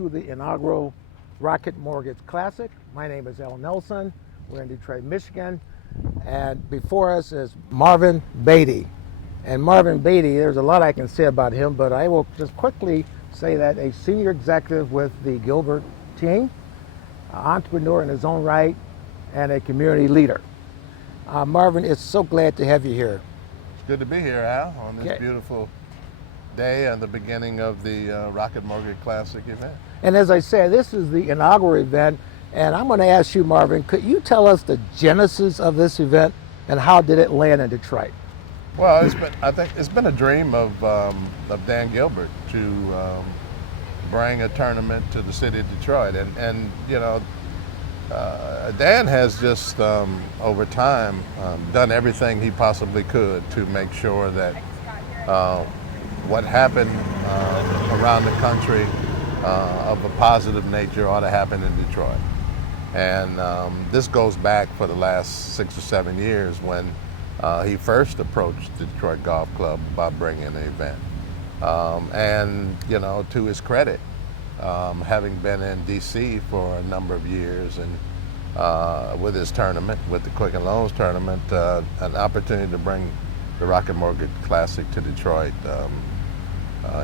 to the inaugural Rocket Mortgage Classic. My name is Al Nelson. We're in Detroit, Michigan. And before us is Marvin Beatty. And Marvin Beatty, there's a lot I can say about him, but I will just quickly say that a senior executive with the Gilbert team, an entrepreneur in his own right, and a community leader. Marvin, it's so glad to have you here. It's good to be here, Al, on this Okay. beautiful day and the beginning of the Rocket Mortgage Classic event. And as I said, this is the inaugural event, and I'm going to ask you, Marvin, could you tell us the genesis of this event and how did it land in Detroit? Well, I think it's been a dream of Dan Gilbert to bring a tournament to the city of Detroit, and you know, Dan has just over time done everything he possibly could to make sure that what happened around the country of a positive nature ought to happen in Detroit. And this goes back for the last 6 or 7 years when he first approached the Detroit Golf Club about bringing an event. And, you know, to his credit, having been in D.C. for a number of years and with his tournament, with the Quicken Loans tournament, an opportunity to bring the Rocket Mortgage Classic to Detroit,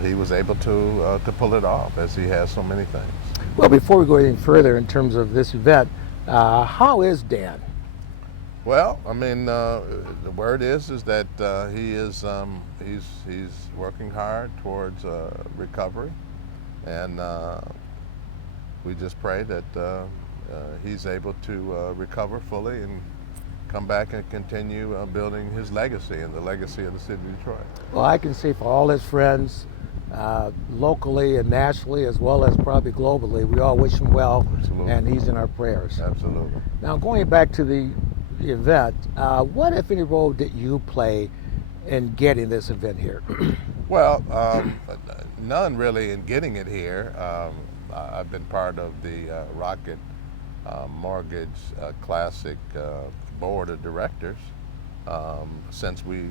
he was able to pull it off, as he has so many things. Well, before we go any further in terms of this event, how is Dan? Well, I mean, the word is that he's working hard towards recovery, and we just pray that he's able to recover fully and come back and continue building his legacy and the legacy of the city of Detroit. Well, I can say for all his friends, locally and nationally, as well as probably globally, we all wish him well. Absolutely. And he's in our prayers. Absolutely. Now, going back to the event, what, if any, role did you play in getting this event here? Well, none really in getting it here. I've been part of the Rocket Mortgage Classic board of directors since we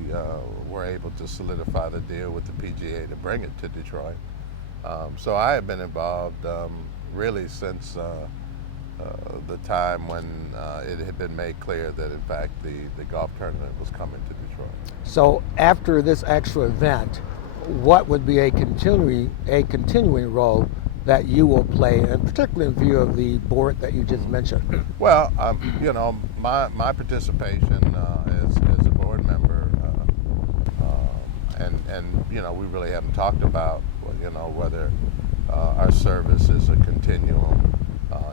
were able to solidify the deal with the PGA to bring it to Detroit. So I have been involved really since the time when it had been made clear that in fact the golf tournament was coming to Detroit. So after this actual event, what would be a continuing role that you will play, and particularly in view of the board that you just mentioned? Well, you know, my participation as a board member, and you know, we really haven't talked about, you know, whether our service is a continuum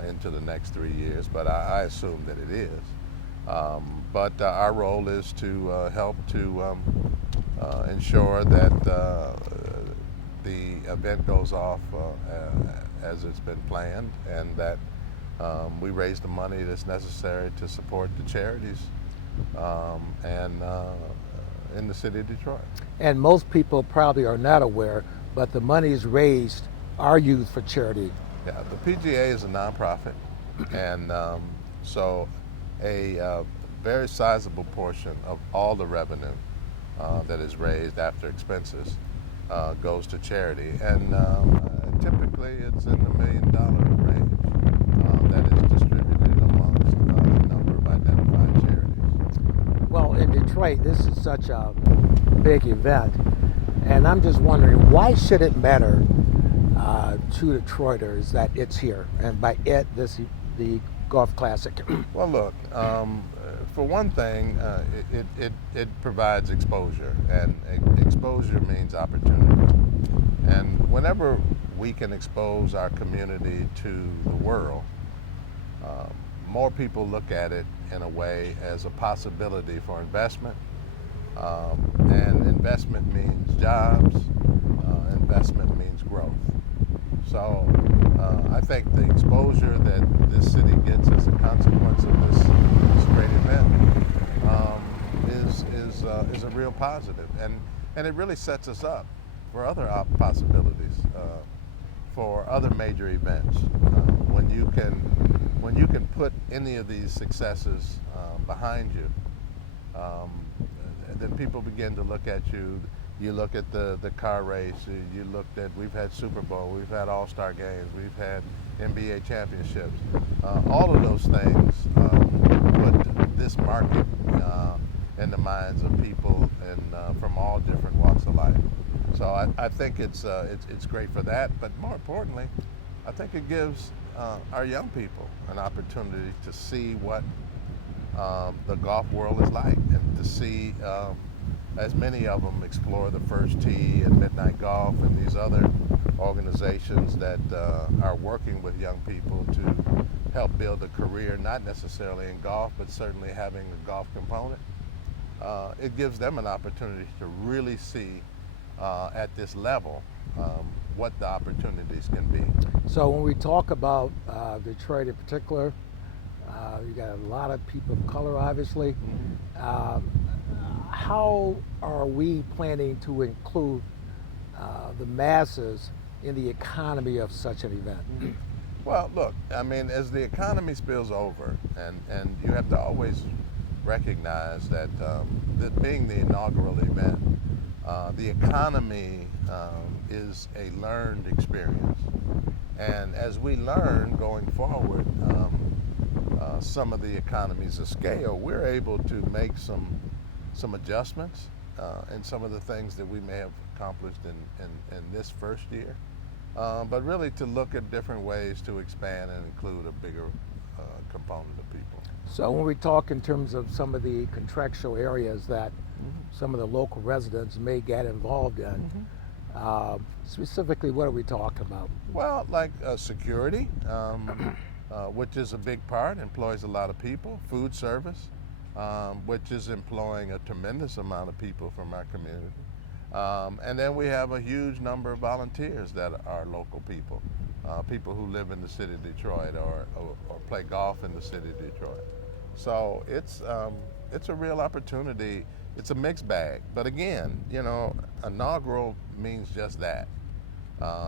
into the next 3 years, but I assume that it is. But our role is to help to ensure that the event goes off as it's been planned, and that we raise the money that's necessary to support the charities and in the city of Detroit. And most people probably are not aware, but the monies raised are used for charity. Yeah, the PGA is a nonprofit, and so a very sizable portion of all the revenue that is raised after expenses goes to charity, and typically it's in the $1 million range that is distributed amongst a number of identified charities. Well, in Detroit, this is such a big event, and I'm just wondering, why should it matter to Detroiters that it's here, and by it, the Golf Classic? Well, look, for one thing, it provides exposure, and exposure means opportunity. And whenever we can expose our community to the world, more people look at it in a way as a possibility for investment. And investment means jobs, investment means growth. So I think the exposure that this city gets as a consequence of this great event is a real positive, and it really sets us up for other possibilities for other major events. When you can put any of these successes behind you, then people begin to look at you. You look at the car race. You looked at, we've had Super Bowl, we've had All-Star games, we've had NBA championships. All of those things put this market in the minds of people and from all different walks of life. So I think it's great for that, but more importantly, I think it gives our young people an opportunity to see what the golf world is like, and to see as many of them explore the First Tee and Midnight Golf and these other organizations that are working with young people to help build a career, not necessarily in golf, but certainly having a golf component. It gives them an opportunity to really see at this level what the opportunities can be. So when we talk about Detroit in particular, you got a lot of people of color, obviously. How are we planning to include the masses in the economy of such an event? Well, look, I mean, as the economy spills over, and you have to always recognize that that being the inaugural event, the economy is a learned experience. And as we learn going forward some of the economies of scale, we're able to make some adjustments in some of the things that we may have accomplished in this first year. But really to look at different ways to expand and include a bigger component of people. So when we talk in terms of some of the contractual areas that some of the local residents may get involved in, specifically what are we talking about? Well, like security, which is a big part, employs a lot of people. Food service, which is employing a tremendous amount of people from our community. And then we have a huge number of volunteers that are local people, people who live in the city of Detroit or play golf in the city of Detroit. So it's a real opportunity. It's a mixed bag, but again, you know, inaugural means just that.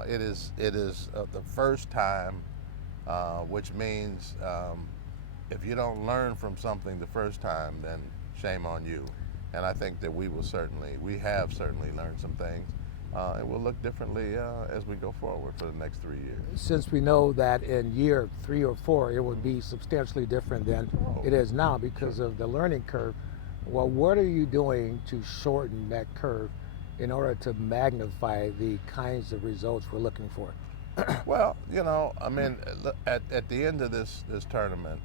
It is the first time, which means if you don't learn from something the first time, then shame on you. And I think that we have certainly learned some things. It will look differently as we go forward for the next 3 years. Since we know that in year 3 or 4 it would be substantially different than it is now because of the learning curve, well, what are you doing to shorten that curve in order to magnify the kinds of results we're looking for? Well, you know, I mean, at the end of this tournament,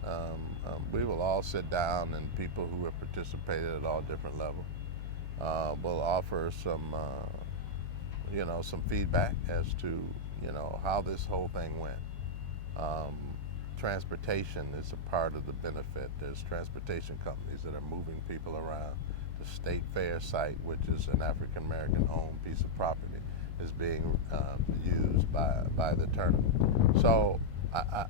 we will all sit down, and people who have participated at all different levels will offer some, you know, some feedback as to, you know, how this whole thing went. Transportation is a part of the benefit. There's transportation companies that are moving people around. The State Fair site, which is an African American owned piece of property, is being used by the tournament. So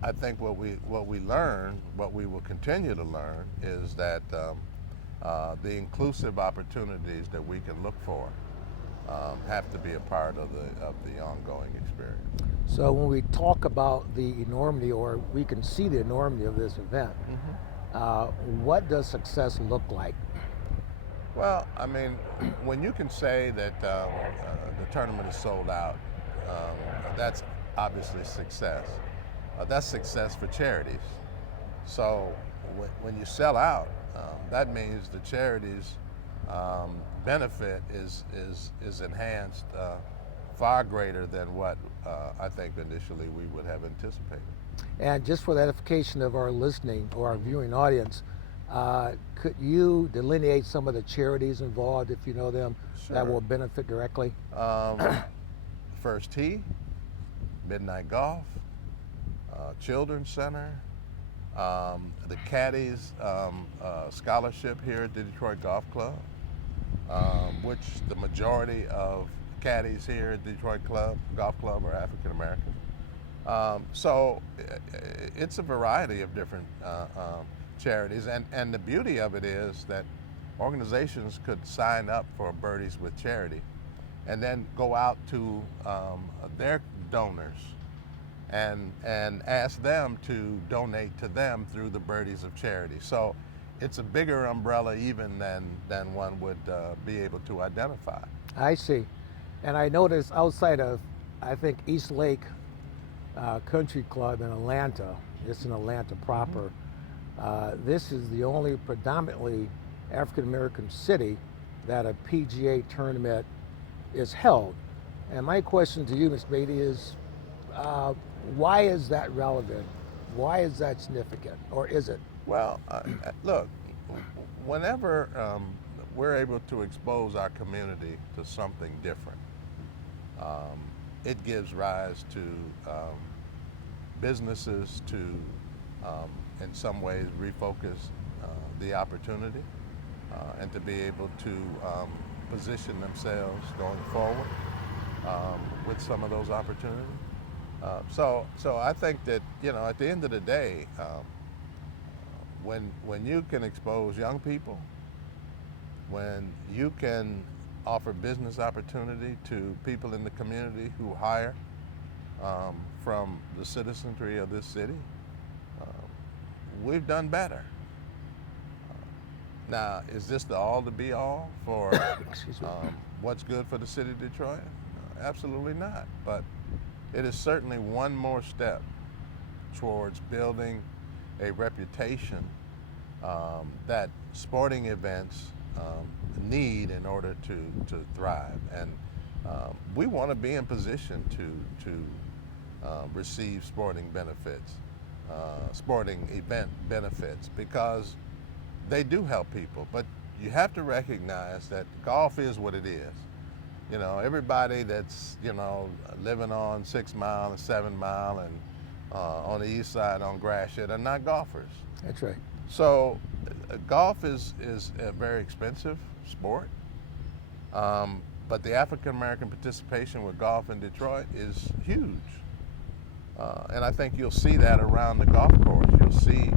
I think what we learn, what we will continue to learn, is that the inclusive opportunities that we can look for have to be a part of the ongoing experience. So when we talk about the enormity, or we can see the enormity of this event, what does success look like? Well, I mean, when you can say that the tournament is sold out, that's obviously success. That's success for charities. So when you sell out, that means the charities' benefit is enhanced far greater than what I think initially we would have anticipated. And just for the edification of our listening or our viewing audience, could you delineate some of the charities involved, if you know them, that will benefit directly? First Tee, Midnight Golf, Children's Center, the Caddies Scholarship here at the Detroit Golf Club, which the majority of caddies here at Detroit Golf Club are African American. So it's a variety of different charities, and the beauty of it is that organizations could sign up for Birdies with Charity and then go out to their donors and ask them to donate to them through the Birdies of Charity. So it's a bigger umbrella even than one would be able to identify. I see. And I noticed outside of, I think, East Lake Country Club in Atlanta, it's in Atlanta proper, this is the only predominantly African American city that a PGA tournament is held. And my question to you, Ms. Beatty, is why is that relevant? Why is that significant? Or is it? Well, look, whenever we're able to expose our community to something different, it gives rise to businesses to, in some ways, refocus the opportunity and to be able to position themselves going forward with some of those opportunities. So I think that, at the end of the day, when you can expose young people, when you can offer business opportunity to people in the community who hire from the citizenry of this city, we've done better. Now, is this the all to be all for what's good for the city of Detroit? Absolutely not. But it is certainly one more step towards building a reputation that sporting events need in order to thrive. And we want to be in position to receive sporting benefits, sporting event benefits, because they do help people. But you have to recognize that golf is what it is. Everybody that's, living on 6 Mile and 7 Mile and on the east side on Gratiot are not golfers. That's right. So golf is a very expensive sport, but the African American participation with golf in Detroit is huge. And I think you'll see that around the golf course. You'll see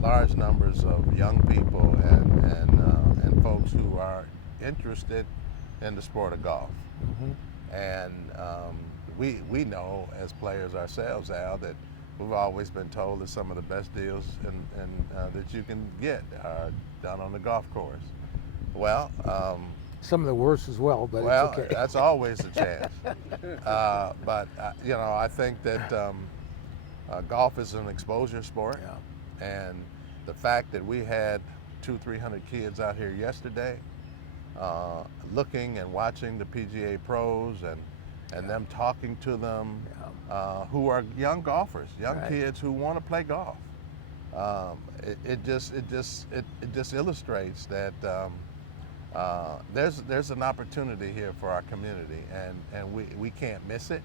large numbers of young people and folks who are interested in the sport of golf. Mm-hmm. And we know as players ourselves, Al, that we've always been told that some of the best deals that you can get are done on the golf course. Well, some of the worst as well, but well, it's okay. That's always a chance. But I think that golf is an exposure sport, yeah. And the fact that we had 200-300 kids out here yesterday, looking and watching the PGA pros and them talking to them, who are young golfers, young right. kids who want to play golf. It just illustrates that there's an opportunity here for our community, and we can't miss it,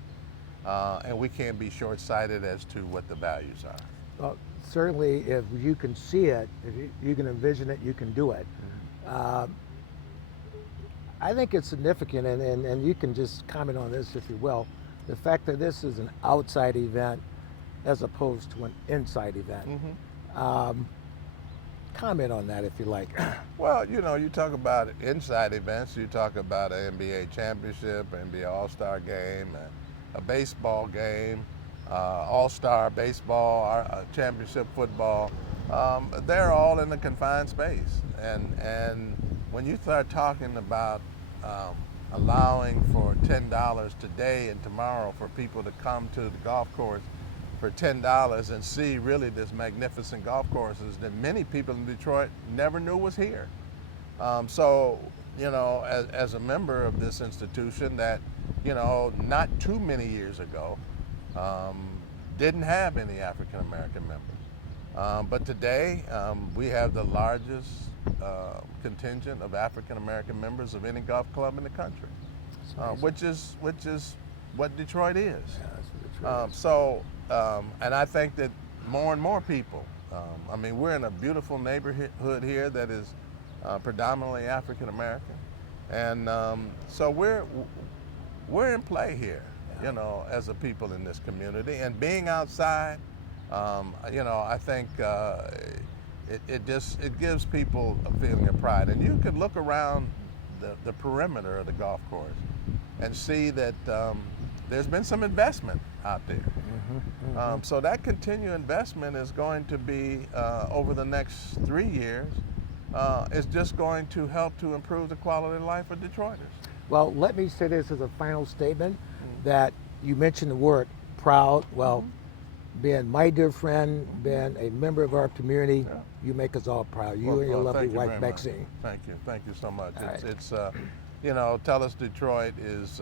and we can't be short-sighted as to what the values are. Well, certainly, if you can see it, if you can envision it, you can do it. Mm-hmm. I think it's significant, and you can just comment on this if you will, the fact that this is an outside event as opposed to an inside event. Mm-hmm. Comment on that if you like. Well, you talk about inside events, you talk about an NBA championship, NBA All-Star game, a baseball game, All-Star baseball, championship football. They're all in a confined space. And when you start talking about allowing for $10 today and tomorrow for people to come to the golf course for $10 and see really this magnificent golf courses that many people in Detroit never knew was here. So, as a member of this institution that, not too many years ago, didn't have any African American members. But today, we have the largest contingent of African American members of any golf club in the country, which is what Detroit is. Yeah, that's what Detroit is. And I think that more and more people, we're in a beautiful neighborhood here that is predominantly African American, and so we're in play here, yeah. As a people in this community, and being outside, I think it gives people a feeling of pride, and you can look around the perimeter of the golf course and see that there's been some investment out there. Mm-hmm. So that continued investment is going to be over the next 3 years. Is just going to help to improve the quality of life of Detroiters. Well, let me say this as a final statement, that you mentioned the word proud. Well, being my dear friend, being a member of our community, you make us all proud. You and your lovely thank you wife, very much. Maxine. Thank you so much. All right. It's you know, Tell Us Detroit is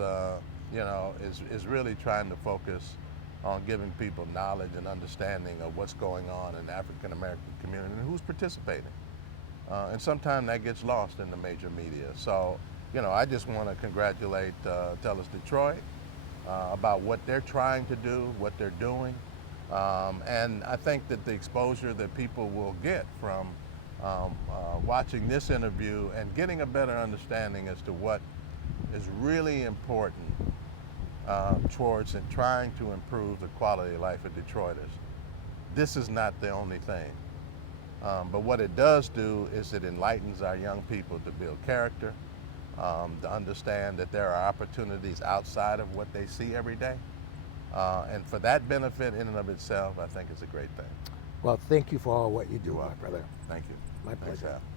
you know, is really trying to focus on giving people knowledge and understanding of what's going on in the African American community and who's participating. And sometimes that gets lost in the major media. So, you know, I just want to congratulate Tell Us Detroit about what they're trying to do, what they're doing. And I think that the exposure that people will get from watching this interview and getting a better understanding as to what is really important towards trying to improve the quality of life of Detroiters. This is not the only thing. But what it does do is it enlightens our young people to build character, to understand that there are opportunities outside of what they see every day. And for that benefit in and of itself, I think it's a great thing. Well, thank you for all what you do, my brother. Thank you. My pleasure. Thanks, Al.